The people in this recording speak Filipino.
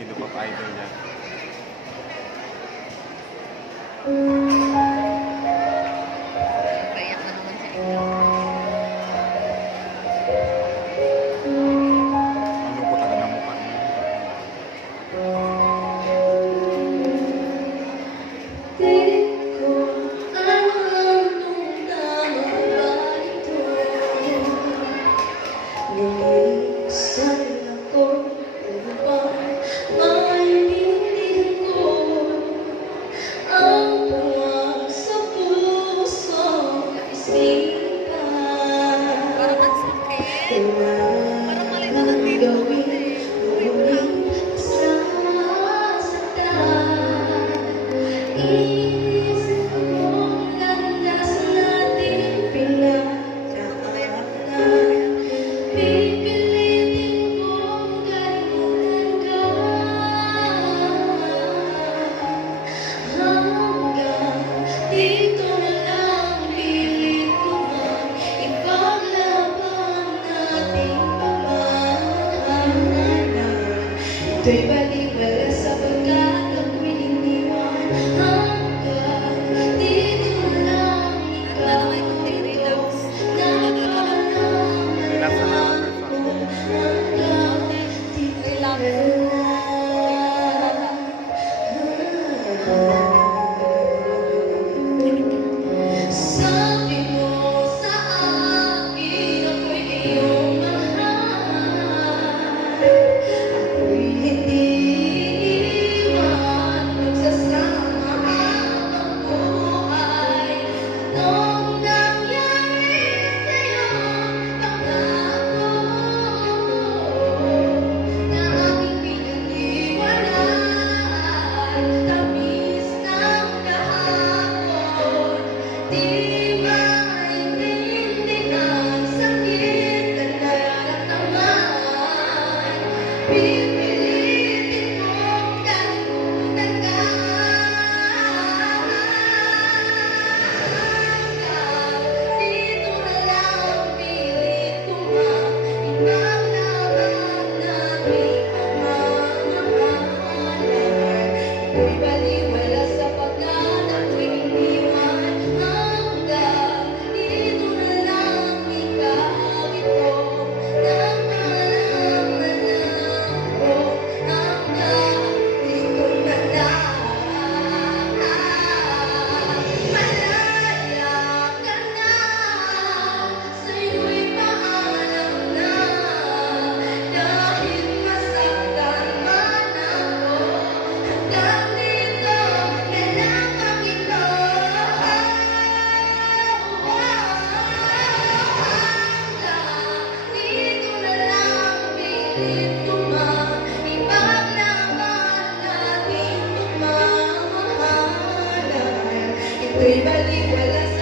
Sino pop idol niya? Kaya ka naman sa inyo. Ang lungkot agad ng mukha niya. Parang ang sakit. Parang mali na lang dito. Ito'y baliwala sa pagkat ako'y iniwan hanggang dito lang ikaw ito Relax na naman. hanggang dito lang. Sabi mo sa akin ako'y iyong mahal. Ako'y hindi iiwan, magsasama ang buhay. Anong nangyari sa'yo? Pangako na aking pinag-iwanan. Tamis ng kahapon, di maintindig ang sakit na nararamdaman. Pipilitin mong kalimutan ka hanggang dito na lang pilit ko mang ipaglaban nating pagmamahalan. Ito'y baliwala sa pagkat ako'y iniwan hanggang dito na lang ikaw ito naman ko hanggang dito na lang. Malaya ka na, sa'yo'y paalam na, dahil masaktan man ako, hanggang dito na lang ang ito. Hanggang dito na lang pilit ko mang ipaglaban nating pagmamahalan. Ito'y baliwala sa